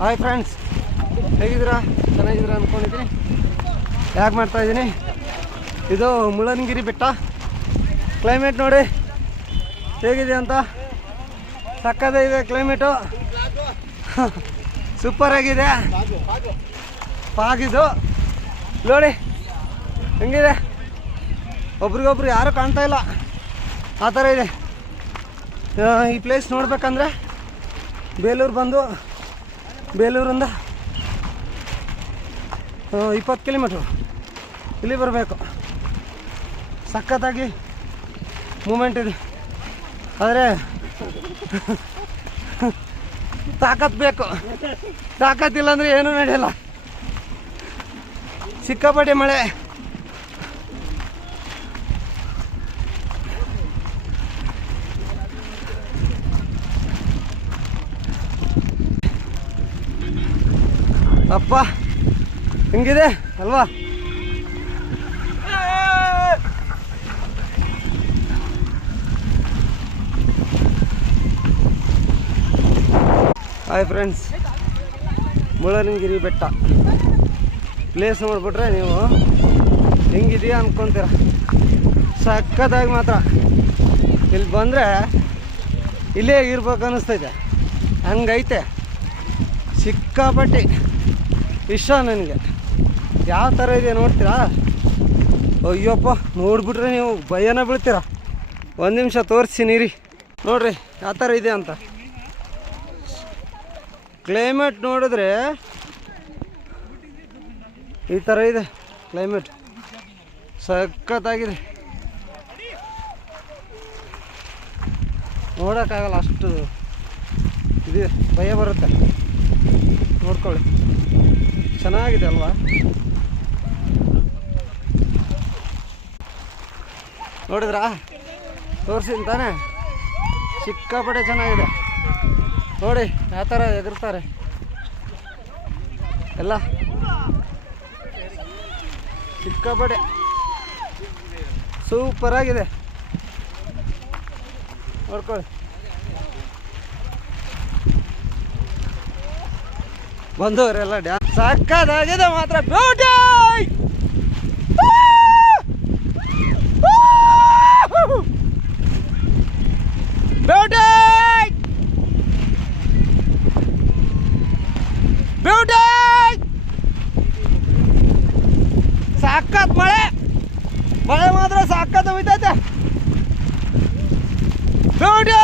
Hi friends, ಹೇಗಿದ್ದೀರಾ? ಚೆನ್ನಾಗಿದ್ದೀರಾ ಅಂದ್ಕೊಂಡಿದ್ದೀನಿ. ಯಾಕೆ ಮಾಡ್ತಾಯಿದ್ದೀನಿ, ಇದು ಮುಳ್ಳಯ್ಯನಗಿರಿ ಬೆಟ್ಟ. ಕ್ಲೈಮೇಟ್ ನೋಡಿ ಹೇಗಿದೆ ಅಂತ, ಸಕ್ಕದೇ ಇದೆ ಕ್ಲೈಮೇಟು. ಸೂಪರಾಗಿದೆ. ಪಾಗಿದು ನೋಡಿ ಹೆಂಗಿದೆ, ಒಬ್ರಿಗೊಬ್ರು ಯಾರೂ ಕಾಣ್ತಾ ಇಲ್ಲ, ಆ ಥರ ಇದೆ. ಈ ಪ್ಲೇಸ್ ನೋಡ್ಬೇಕಂದ್ರೆ ಬೇಲೂರು ಬಂದು ಬೇಲೂರಿಂದ 20 ಕಿಲೋಮೀಟ್ರು ಇಲ್ಲಿ ಬರಬೇಕು. ಸಖತ್ತಾಗಿ ಮೂಮೆಂಟ್ ಇದೆ, ಆದರೆ ತಾಕತ್ತು ಬೇಕು. ತಾಕತ್ತಿಲ್ಲ ಅಂದರೆ ಏನೂ ನಡೆಯಲ್ಲ. ಸಿಕ್ಕಾಪಟ್ಟೆ ಮಳೆ. ಅಪ್ಪ ಹೆಂಗಿದೆ ಅಲ್ವಾ? ಹಾಯ್ ಫ್ರೆಂಡ್ಸ್, ಮುಳ್ಳಯ್ಯನಗಿರಿ ಬೆಟ್ಟ ಪ್ಲೇಸ್ ನೋಡ್ಬಿಟ್ರೆ ನೀವು ಹೆಂಗಿದೆಯಾ ಅಂದ್ಕೊತೀರ. ಸಖತ್ತಾಗಿ ಮಾತ್ರ ಇಲ್ಲಿ ಬಂದರೆ ಇಲ್ಲೇ ಇರ್ಬೇಕು ಅನ್ನಿಸ್ತೈತೆ, ಹಂಗೈತೆ. ಸಿಕ್ಕಾಪಟ್ಟಿ ಇಷ್ಟ ನನಗೆ. ಯಾವ ಥರ ಇದೆ ನೋಡ್ತೀರಾ? ಅಯ್ಯಪ್ಪ, ನೋಡ್ಬಿಟ್ರೆ ನೀವು ಭಯನ ಬೀಳ್ತೀರ. ಒಂದು ನಿಮಿಷ ತೋರಿಸ್ತೀನಿ ರೀ, ನೋಡ್ರಿ ಯಾವ ಥರ ಇದೆ ಅಂತ. ಕ್ಲೈಮೇಟ್ ನೋಡಿದ್ರೆ ಈ ಥರ ಇದೆ ಕ್ಲೈಮೇಟ್, ಸಖತ್ತಾಗಿದೆ. ನೋಡೋಕ್ಕಾಗಲ್ಲ, ಅಷ್ಟು ಇದೆ, ಭಯ ಬರುತ್ತೆ. ನೋಡ್ಕೊಳ್ಳಿ, ಚೆನ್ನಾಗಿದೆ ಅಲ್ವಾ? ನೋಡಿದ್ರಾ? ತೋರಿಸಿದ ತಾನೆ, ಸಿಕ್ಕಾಪಟ್ಟೆ ಚೆನ್ನಾಗಿದೆ. ನೋಡಿ ಯಾವ ಥರ ಎಗರ್ತಾರೆ ಎಲ್ಲ, ಸಿಕ್ಕಾಪಟ್ಟೆ ಸೂಪರಾಗಿದೆ. ನೋಡ್ಕೊಳ್ಳಿ, ಬಂದವರೆಲ್ಲ ಡ್ಯಾನ್ಸ್ ಸಕ್ಕತ್ತಾಗಿದೆ ಮಾತ್ರ. Beauty beauty beauty. ಸಕ್ಕತ್ ಮಳೆ, ಮಳೆ ಮಾತ್ರ ಸಕ್ಕತ್ ಹೋಗ್ತೈತೆ. ಬ್ಯೂಟಿ